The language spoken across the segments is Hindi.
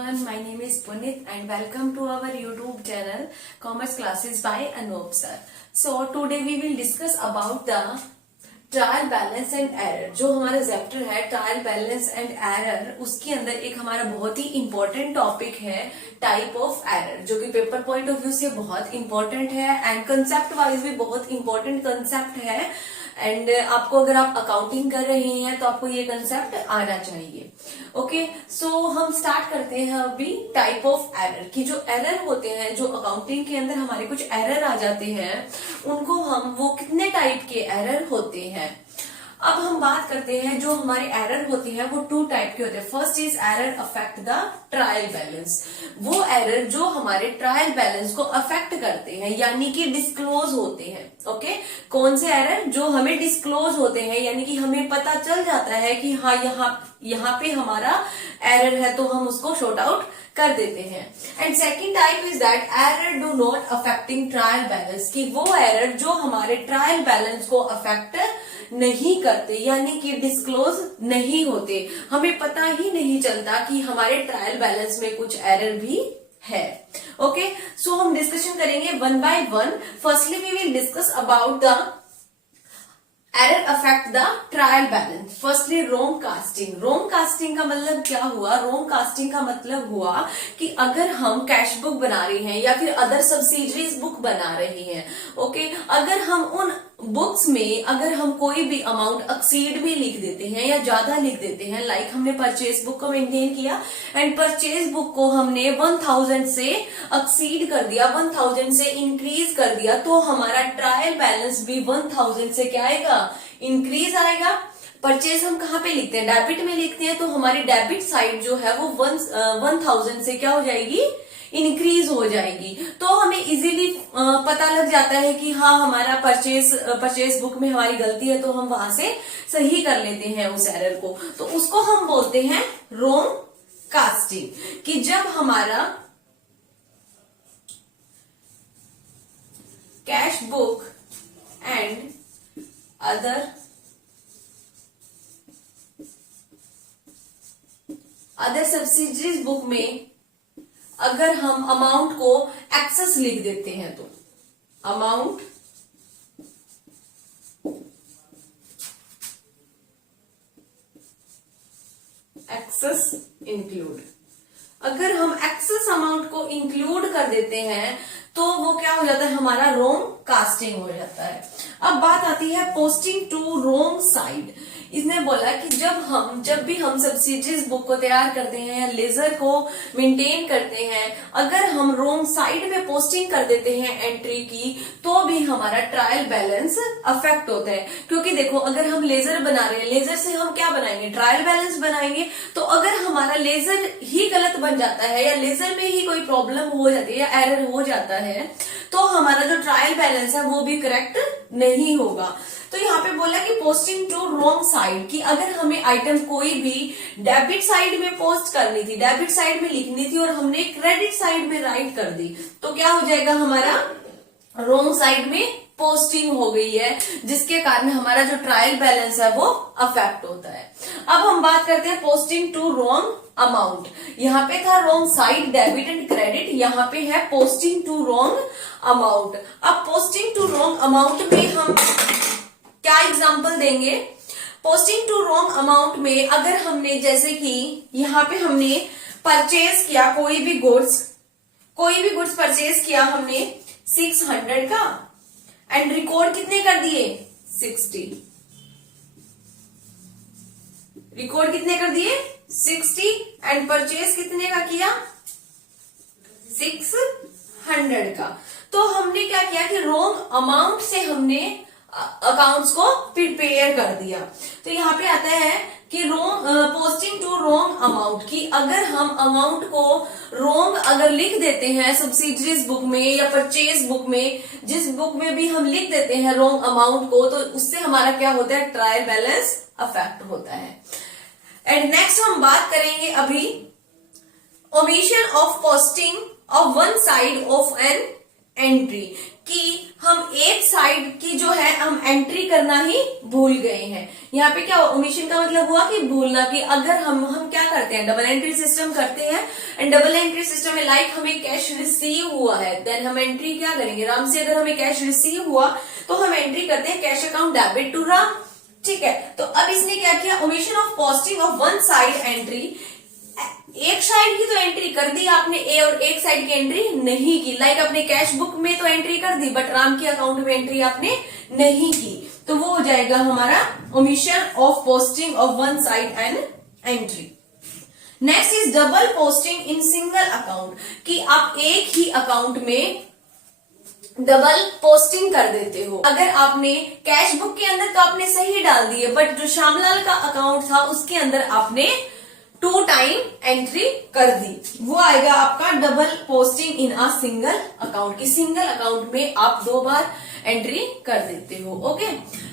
everyone, my name is Punit and welcome to our YouTube channel Commerce Classes by Anup sir. So today we will discuss about the trial balance and error. जो हमारा चैप्टर है ट्रायल बैलेंस एंड एरर, उसके अंदर एक हमारा बहुत ही इंपॉर्टेंट टॉपिक है टाइप ऑफ एरर, जो कि पेपर पॉइंट ऑफ व्यू से बहुत इंपॉर्टेंट है एंड कंसेप्ट वाइज भी बहुत इंपॉर्टेंट कंसेप्ट है। एंड आपको अगर आप अकाउंटिंग कर रहे हैं तो आपको ये कंसेप्ट आना चाहिए। ओके, सो हम स्टार्ट करते हैं अभी टाइप ऑफ एरर की। जो एरर होते हैं, जो अकाउंटिंग के अंदर हमारे कुछ एरर आ जाते हैं, उनको हम वो कितने टाइप के एरर होते हैं। अब हम बात करते हैं जो हमारे एरर होते हैं वो टू टाइप के होते हैं। First is error affect the trial balance. वो एरर जो हमारे ट्रायल बैलेंस को अफेक्ट करते हैं, यानी कि डिस्क्लोज होते हैं। ओके, कौन से एरर? जो हमें डिस्क्लोज होते हैं, यानी कि हमें पता चल जाता है कि हाँ यहाँ पे हमारा एरर है, तो हम उसको शॉर्ट आउट कर देते हैं। And second type is that error do not affecting trial balance, की वो एरर जो हमारे ट्रायल बैलेंस को अफेक्ट नहीं करते, यानी कि डिस्क्लोज नहीं होते, हमें पता ही नहीं चलता कि हमारे ट्रायल बैलेंस में कुछ एरर भी है। ओके, सो हम डिस्कशन करेंगे one by one. Firstly we will discuss about the error affect the trial balance. Firstly wrong casting. Wrong casting का मतलब क्या हुआ? रोंग कास्टिंग का मतलब हुआ कि अगर हम कैश बुक बना रहे हैं या फिर अदर सब्सिडरीज बुक बना रहे हैं, ओके, अगर हम उन बुक्स में अगर हम कोई भी अमाउंट एक्सीड में लिख देते हैं या ज्यादा लिख देते हैं, लाइक हमने परचेज बुक को मेंटेन किया एंड परचेज बुक को हमने 1000 से एक्सीड कर दिया, 1000 से इंक्रीज कर दिया, तो हमारा ट्रायल बैलेंस भी 1000 से क्या आएगा? इंक्रीज आएगा। परचेज हम कहाँ पे लिखते हैं? डेबिट में लिखते हैं, तो हमारी डेबिट साइड जो है वो 1000 से क्या हो जाएगी? इंक्रीज हो जाएगी। तो हमें इजीली पता लग जाता है कि हाँ हमारा परचेज बुक में हमारी गलती है, तो हम वहां से सही कर लेते हैं उस एरर को। तो उसको हम बोलते हैं रोंग कास्टिंग। कि जब हमारा cash book and other subsidiaries book में अगर हम अमाउंट को एक्सेस लिख देते हैं, तो अमाउंट एक्सेस इंक्लूड, अगर हम एक्सेस अमाउंट को इंक्लूड कर देते हैं तो वो क्या हो जाता है? हमारा रोंग कास्टिंग हो जाता है। अब बात आती है पोस्टिंग टू रोंग साइड। इसने बोला कि जब भी हम सब्सिडीज बुक को तैयार करते हैं या लेजर को मेंटेन करते हैं, अगर हम रोंग साइड में पोस्टिंग कर देते हैं एंट्री की, तो भी हमारा ट्रायल बैलेंस अफेक्ट होता है। क्योंकि देखो, अगर हम लेजर बना रहे हैं, लेजर से हम क्या बनाएंगे? ट्रायल बैलेंस बनाएंगे। तो अगर हमारा लेजर ही गलत बन जाता है या लेजर में ही कोई प्रॉब्लम हो जाती है या एरर हो जाता है, तो हमारा जो ट्रायल बैलेंस है वो भी करेक्ट नहीं होगा। तो यहाँ पे बोला कि पोस्टिंग टू रोंग साइड, कि अगर हमें आइटम कोई भी डेबिट साइड में पोस्ट करनी थी, डेबिट साइड में लिखनी थी, और हमने क्रेडिट साइड में राइट कर दी, तो क्या हो जाएगा? हमारा रोंग साइड में पोस्टिंग हो गई है, जिसके कारण हमारा जो ट्रायल बैलेंस है वो अफेक्ट होता है। अब हम बात करते हैं पोस्टिंग टू रोंग अमाउंट। यहाँ पे था रोंग साइड डेबिट एंड क्रेडिट, यहाँ पे है पोस्टिंग टू रोंग अमाउंट। अब पोस्टिंग टू रोंग अमाउंट में हम क्या एग्जाम्पल देंगे? पोस्टिंग टू रोंग अमाउंट में अगर हमने, जैसे कि यहाँ पे हमने परचेज किया कोई भी गुड्स परचेज किया हमने 600 का, एंड रिकॉर्ड कितने कर दिए? 60। रिकॉर्ड कितने कर दिए? 60। एंड परचेज कितने का किया? 600 का। तो हमने क्या किया कि रोंग अमाउंट से हमने अकाउंट्स को प्रिपेयर कर दिया। तो यहाँ पे आता है कि पोस्टिंग टू रोंग अमाउंट, की अगर हम अमाउंट को रोंग अगर लिख देते हैं सब्सिडरीज बुक में या परचेज बुक में, जिस बुक में भी हम लिख देते हैं रोंग अमाउंट को, तो उससे हमारा क्या होता है? ट्रायल बैलेंस अफेक्ट होता है। एंड नेक्स्ट हम बात करेंगे अभी omission of posting of one side of an entry, कि हम एक साइड की जो है हम एंट्री करना ही भूल गए हैं। यहाँ पे क्या ओमिशन का मतलब हुआ कि भूलना, कि अगर हम क्या करते हैं, डबल एंट्री सिस्टम करते हैं, एंड डबल एंट्री सिस्टम में लाइक हमें कैश रिसीव हुआ है, देन हम एंट्री क्या करेंगे, राम से अगर हमें कैश रिसीव हुआ तो हम एंट्री करते हैं cash account debit to Ram. ठीक है, तो अब इसने क्या किया, omission of posting of one side entry, एक साइड की तो एंट्री कर दी आपने ए, और एक साइड की एंट्री नहीं की। लाइक अपने कैश बुक में तो एंट्री कर दी बट राम के अकाउंट में एंट्री आपने नहीं की, तो वो हो जाएगा हमारा omission of posting of one side and entry. Next is double posting in single account, कि आप एक ही अकाउंट में डबल पोस्टिंग कर देते हो। अगर आपने कैश बुक के अंदर तो आपने सही डाल दिए, बट जो श्यामलाल का अकाउंट था उसके अंदर आपने 2 टाइम एंट्री कर दी, वो आएगा आपका double posting in a single account, की सिंगल अकाउंट में आप 2 बार एंट्री कर देते हो। ओके,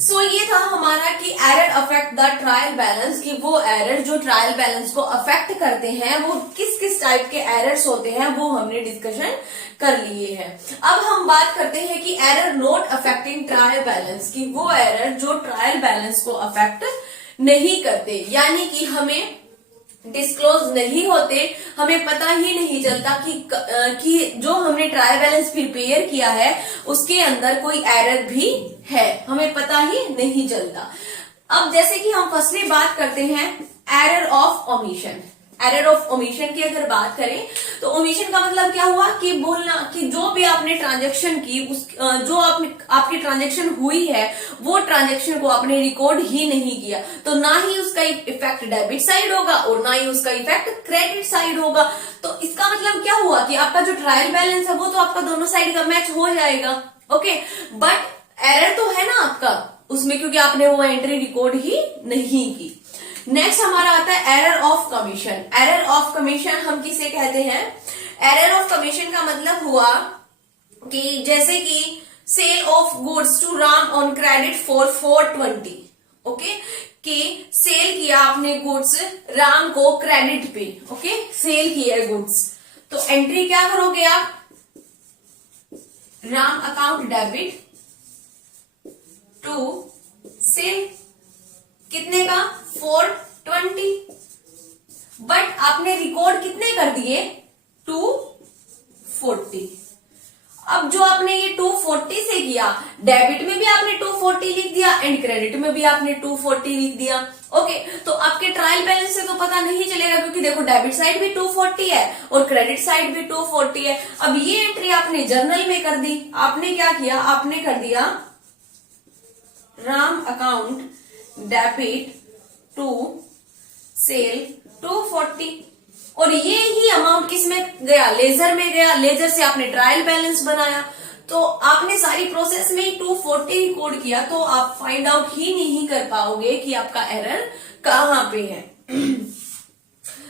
सो ये था हमारा कि error affect the trial balance, कि वो एरर जो ट्रायल बैलेंस को अफेक्ट करते हैं वो किस किस टाइप के एरर्स होते हैं, वो हमने डिस्कशन कर लिए हैं। अब हम बात करते हैं कि error not affecting trial balance, की वो एरर जो ट्रायल बैलेंस को अफेक्ट नहीं करते, यानी कि हमें डिस्क्लोज नहीं होते, हमें पता ही नहीं चलता कि जो हमने ट्रायल बैलेंस प्रिपेयर किया है उसके अंदर कोई एरर भी है, हमें पता ही नहीं चलता। अब जैसे कि हम फर्स्टली बात करते हैं error of omission. Error of omission की अगर बात करें तो ओमिशन का मतलब क्या हुआ, कि बोलना कि जो भी आपने ट्रांजैक्शन की, जो आपकी ट्रांजैक्शन हुई है वो ट्रांजैक्शन को आपने रिकॉर्ड ही नहीं किया, तो ना ही उसका इफेक्ट डेबिट साइड होगा और ना ही उसका इफेक्ट क्रेडिट साइड होगा। तो इसका मतलब क्या हुआ कि आपका जो ट्रायल बैलेंस है वो तो आपका दोनों साइड का मैच हो जाएगा। ओके, बट एरर तो है ना आपका उसमें, क्योंकि आपने वो एंट्री रिकॉर्ड ही नहीं की। नेक्स्ट हमारा आता है error of commission. Error of commission हम किसे कहते हैं, एरर ऑफ कमीशन का मतलब हुआ कि जैसे कि sale of goods to Ram on credit for 420। Okay, कि सेल किया आपने गुड्स राम को क्रेडिट पे, ओके, सेल किया गुड्स, तो एंट्री क्या करोगे आप, Ram account debit to sale, कितने का, 420, बट आपने रिकॉर्ड कितने कर दिए, 240। अब जो आपने ये 240 से किया, डेबिट में भी आपने 240 लिख दिया एंड क्रेडिट में भी आपने 240 लिख दिया। ओके, तो आपके ट्रायल बैलेंस से तो पता नहीं चलेगा, क्योंकि देखो डेबिट साइड भी 240 है और क्रेडिट साइड भी 240 है। अब ये एंट्री आपने जर्नल में कर दी, आपने क्या किया, आपने कर दिया Ram account debit to sale 240, और ये ही अमाउंट किस में गया, लेजर में गया, लेजर से आपने ट्रायल बैलेंस बनाया, तो आपने सारी प्रोसेस में ही 240 रिकॉर्ड किया, तो आप फाइंड आउट ही नहीं कर पाओगे कि आपका एरर कहां पे है।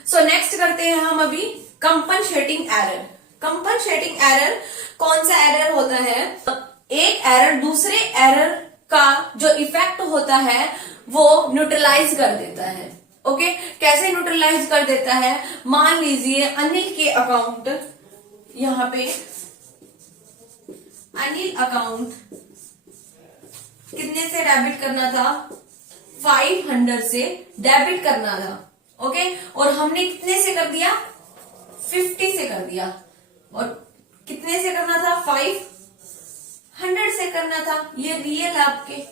सो नेक्स्ट करते हैं हम अभी कंपनसेटिंग एरर। कंपनसेटिंग एरर कौन सा एरर होता है, एक एरर दूसरे एरर का जो इफेक्ट होता है वो न्यूट्रलाइज कर देता है। ओके, कैसे न्यूट्रलाइज कर देता है, मान लीजिए अनिल के अकाउंट, यहां पे अनिल अकाउंट कितने से डेबिट करना था, 500 से डेबिट करना था। ओके, और हमने कितने से कर दिया, 50 से कर दिया, और कितने से करना था, 500 से करना था, ये रियल आपके,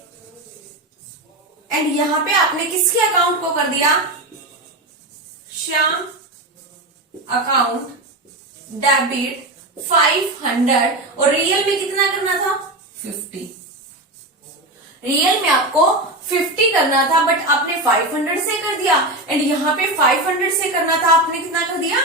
एंड यहां पे आपने किसके अकाउंट को कर दिया, श्याम अकाउंट डेबिट 500, और रियल में कितना करना था, 50। रियल में आपको 50 करना था बट आपने 500 से कर दिया, एंड यहां पे 500 से करना था, आपने कितना कर दिया,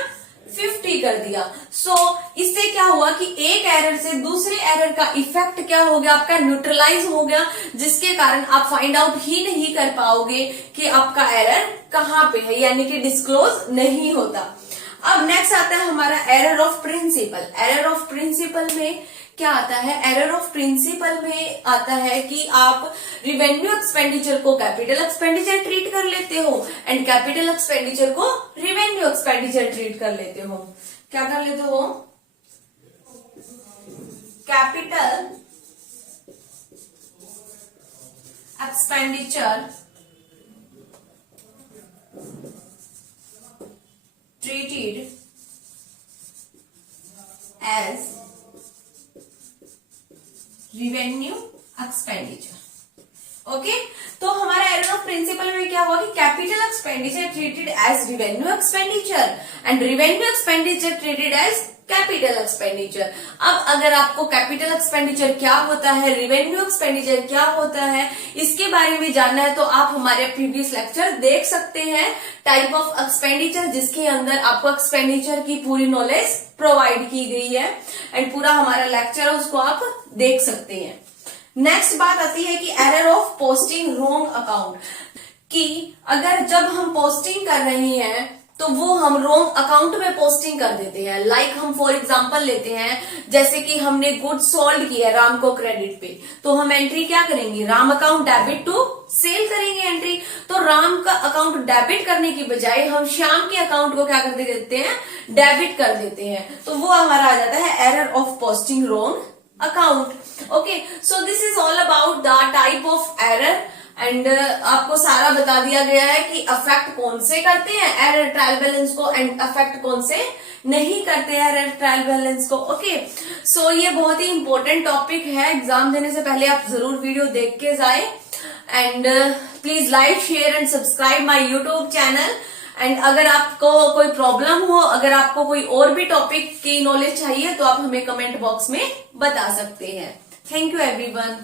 50 कर दिया। सो इससे क्या हुआ कि एक एरर से दूसरे एरर का इफेक्ट क्या हो गया, आपका न्यूट्रलाइज हो गया, जिसके कारण आप फाइंड आउट ही नहीं कर पाओगे कि आपका एरर कहां पे है, यानी कि डिस्क्लोज नहीं होता। अब नेक्स्ट आता है हमारा error of principle. Error of principle में क्या आता है, एरर ऑफ प्रिंसिपल में आता है कि आप रिवेन्यू एक्सपेंडिचर को कैपिटल एक्सपेंडिचर ट्रीट कर लेते हो एंड कैपिटल एक्सपेंडिचर को रिवेन्यू एक्सपेंडिचर ट्रीट कर लेते हो। क्या कर लेते हो, capital expenditure treated as revenue expenditure. Okay तो हमारा एरर ऑफ प्रिंसिपल में क्या हुआ कि capital expenditure treated as revenue expenditure and revenue expenditure treated as capital expenditure. अब अगर आपको कैपिटल एक्सपेंडिचर क्या होता है, रिवेन्यू एक्सपेंडिचर क्या होता है, इसके बारे में जानना है तो आप हमारे प्रीवियस लेक्चर देख सकते हैं, टाइप ऑफ एक्सपेंडिचर, जिसके अंदर आपको एक्सपेंडिचर की पूरी नॉलेज प्रोवाइड की गई है एंड पूरा हमारा लेक्चर है उसको आप देख सकते हैं। नेक्स्ट बात आती है कि error of posting wrong account, कि अगर जब हम पोस्टिंग कर रहे हैं तो वो हम रॉन्ग अकाउंट में पोस्टिंग कर देते हैं। लाइक हम फॉर एग्जांपल लेते हैं, जैसे कि हमने गुड सोल्ड किया राम को क्रेडिट पे, तो हम एंट्री क्या करेंगे, Ram account debit to sale करेंगे एंट्री। तो राम का अकाउंट डेबिट करने की बजाय हम श्याम के अकाउंट को क्या कर देते हैं, डेबिट कर देते हैं। तो वो हमारा आ जाता है error of posting wrong account. Okay, so this is all about the type of error and आपको सारा बता दिया गया है कि अफेक्ट कौन से करते हैं एरर ट्रायल बैलेंस को एंड अफेक्ट कौन से नहीं करते हैं एरर ट्रायल बैलेंस को। ओके, सो ये बहुत ही इंपॉर्टेंट टॉपिक है, एग्जाम देने से पहले आप जरूर वीडियो देख के जाए and please like share and subscribe my YouTube channel. And अगर आपको कोई प्रॉब्लम हो, अगर आपको कोई और भी टॉपिक की नॉलेज चाहिए तो आप हमें कमेंट बॉक्स में बता सकते हैं। Thank you everyone.